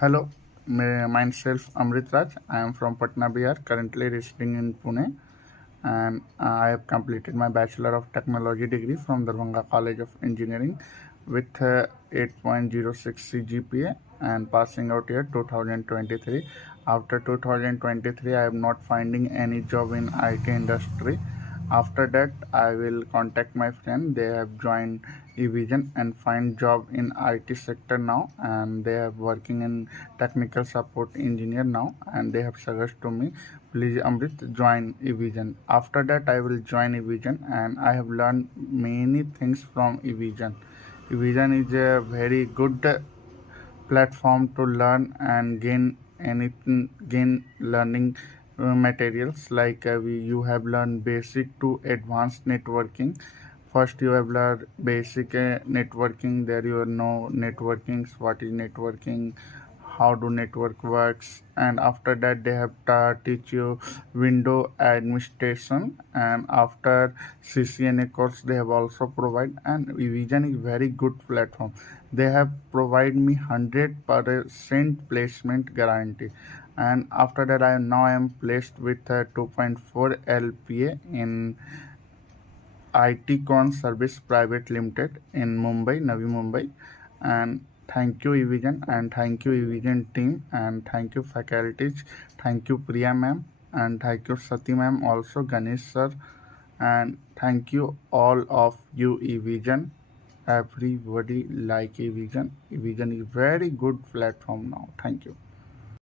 Hello, myself Amrit Raj. I am from Patna, Bihar, currently residing in Pune, and I have completed my Bachelor of Technology degree from Darbhanga College of Engineering with 8.06 CGPA and passing out year 2023. After 2023, I am not finding any job in IT industry. After that, I will contact my friend. They have joined Evision and find job in IT sector now, and they are working in technical support engineer now, and they have suggested to me, please Amrit, join Evision. After that, I will join Evision, and I have learned many things from Evision. Evision is a very good platform to learn and gain learning materials like you have learned basic to advanced networking. First you have learned basic networking. There you know networkings, what is networking, how do network works, and after that they have teach you window administration, and after CCNA course they have also provide, and Vision is very good platform. They have provide me 100% placement guarantee, and after that I am placed with a 2.4 LPA in ITCONS Service Private Limited in Mumbai, Navi Mumbai. And thank you Evision, and thank you Evision team, and thank you faculties, thank you Priya ma'am, and thank you Sati ma'am, also Ganesh sir, and thank you all of you Evision. Everybody like Evision. Evision is very good platform now. Thank you.